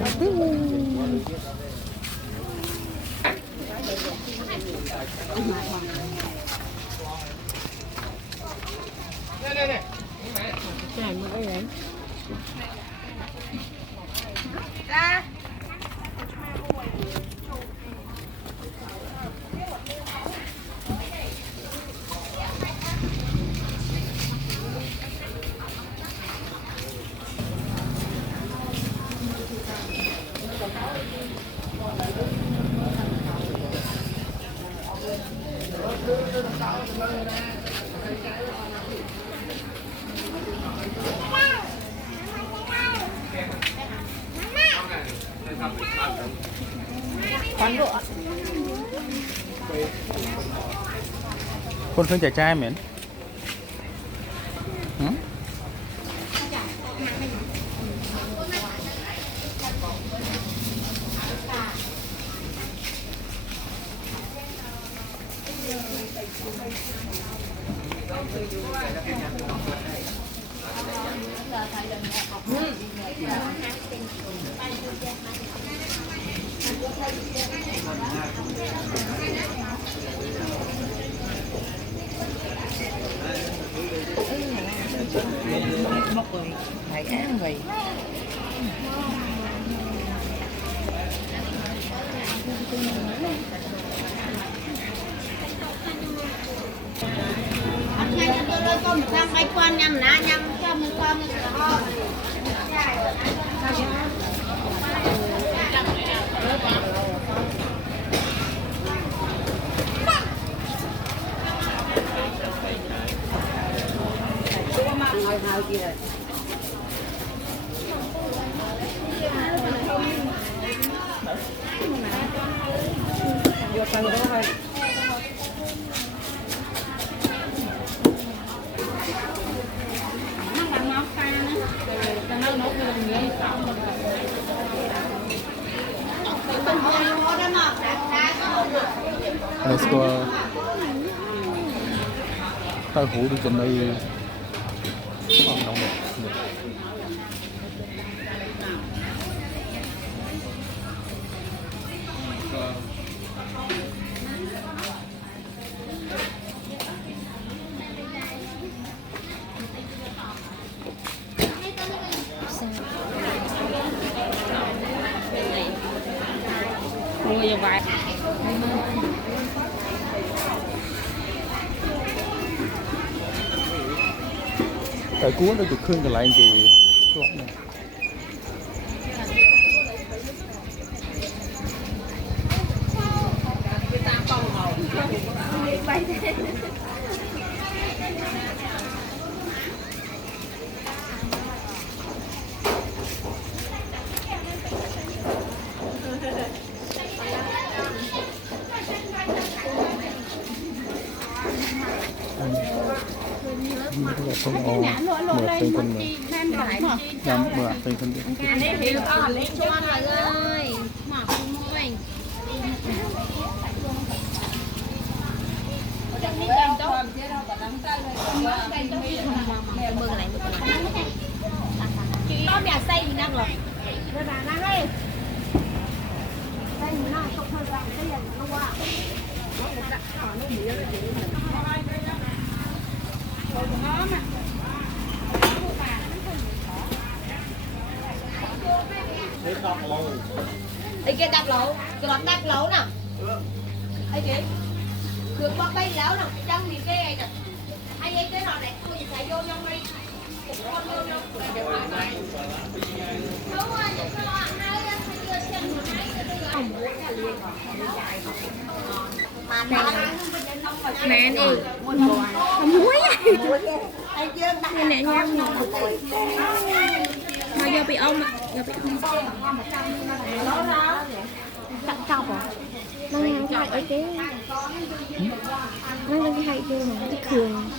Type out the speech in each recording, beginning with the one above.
Này mới đấy. Quán độ. Con thương chả trai miễn. Mọc rồi, phải ăn vậy. Con sang mấy con nhầm ná nhầm cho mấy con như thế đó. Vô phần đó thôi. Let's go. Tao hủ đi trên đây. Nóng được. Mua như vậy. Cái cuốn nó được khơi cái lại cái lọc này. Không có mở tên con người nhắm mở tên con người Anh ấy thì có lấy cho mọi người. Mở con môi. Có mẹ xây gì năng rồi. Rồi bà năng ơi. Xây gì năng không thôi rằng xây gì luôn à. Nó một đặt nhỏ nó bị rồi chị. Nó mà. Đi kia đạp lẩu, cái bọn đạp lẩu nè. Ai chị? Được bóc bay lẩu nè, trong thì cái này nè. Ai ấy cái nọ này, tôi sẽ vô trong đi. Con vô trong. Đúng rồi, những cái lọ hai lên phải đưa xem một mấy cái bây giờ. Mẹ đi. Không muối. Đây nè nha. Mà vô bị ông ạ. Vô bị ông. Tặng chọc à? Nó nghe cái hay cái nó lên cái hay kia mà cái thường.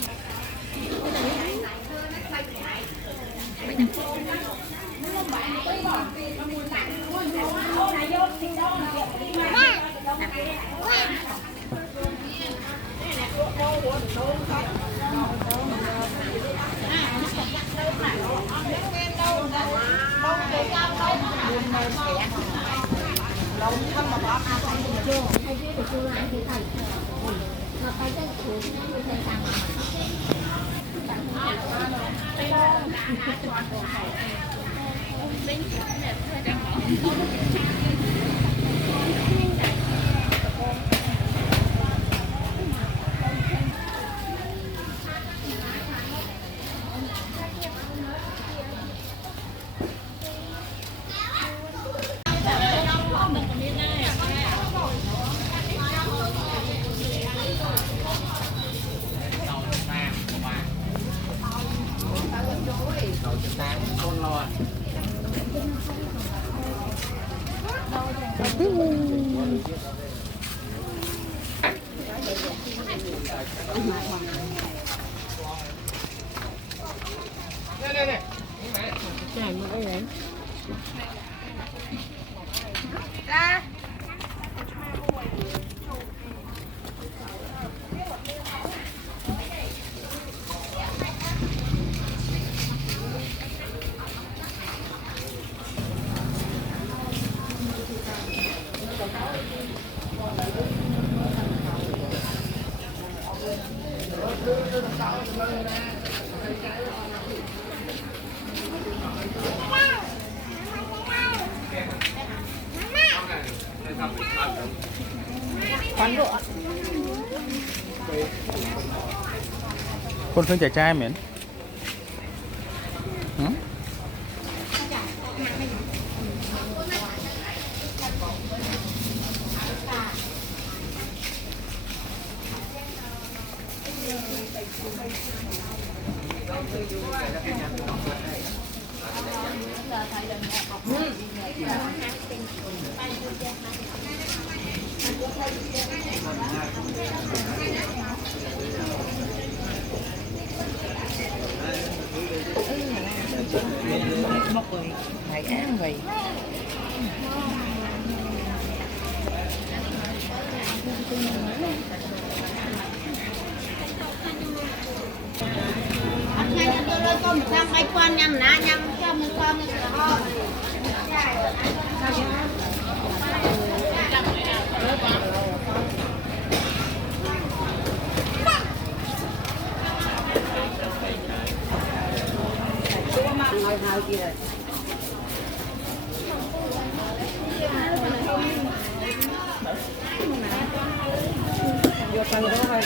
lâu không mà bỏ con thương trẻ trai miễn mọc rồi phải ăn vậy Ngay cho tôi con sang cái quan nhầm ná nhầm cho mình con mình đó. ngồi hào kia vô phần đó thôi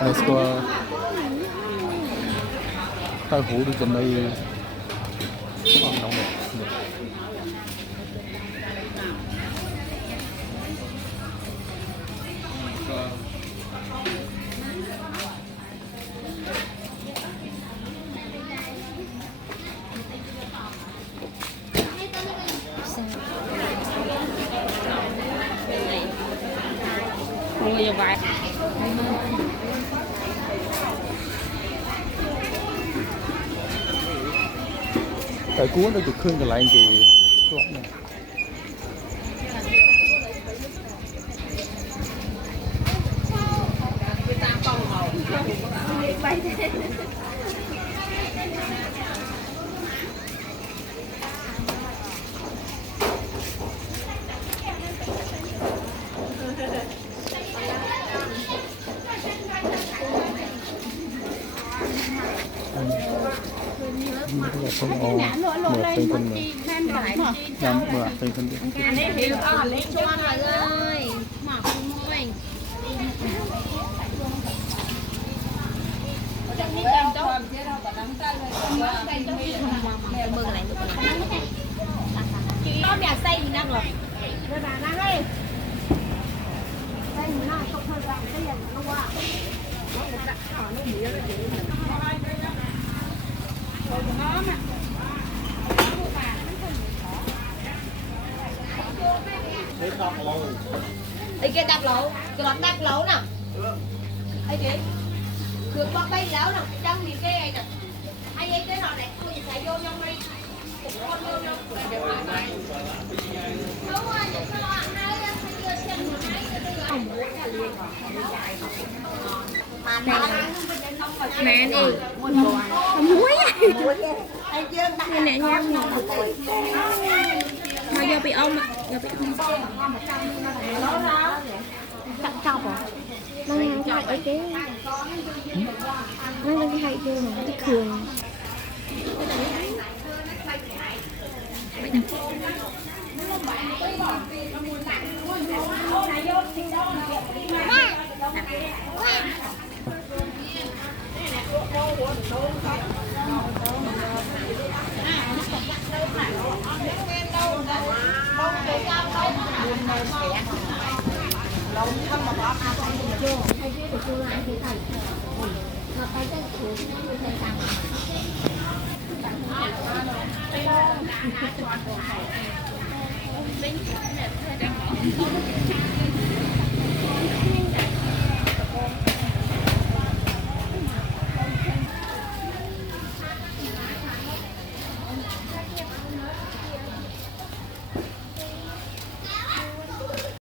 đây xua tao hủ đi trên đây nóng được như vậy tại cuốn nó chụp khương cái lại thì lắm này không ô mở tên thân mở nhắm mở tên thân đi Anh ấy hiểu lấy cho mọi người. Mở môi. Mừng lại được rồi. Có nhà xây gì đang rồi. Rồi bà đang đi. Xây nó không thôi ra cái gì nó qua. Nó một đặt nó bị nó chịu. Nó mà. Ấy kia đạp lẩu, cái đó đạp lẩu nè. Ấy kia. Cược bóc bay lẩu nè, trong thì cái này nè. Ai ấy cái nọ này, tôi sẽ vô trong đây. Con vô trong. nè đi muối ai chưa đặt nè nha mà giờ bị ông giờ bị ông cắt cọc à mang hàng cái ấy cái mang cái hay kia mà cái thường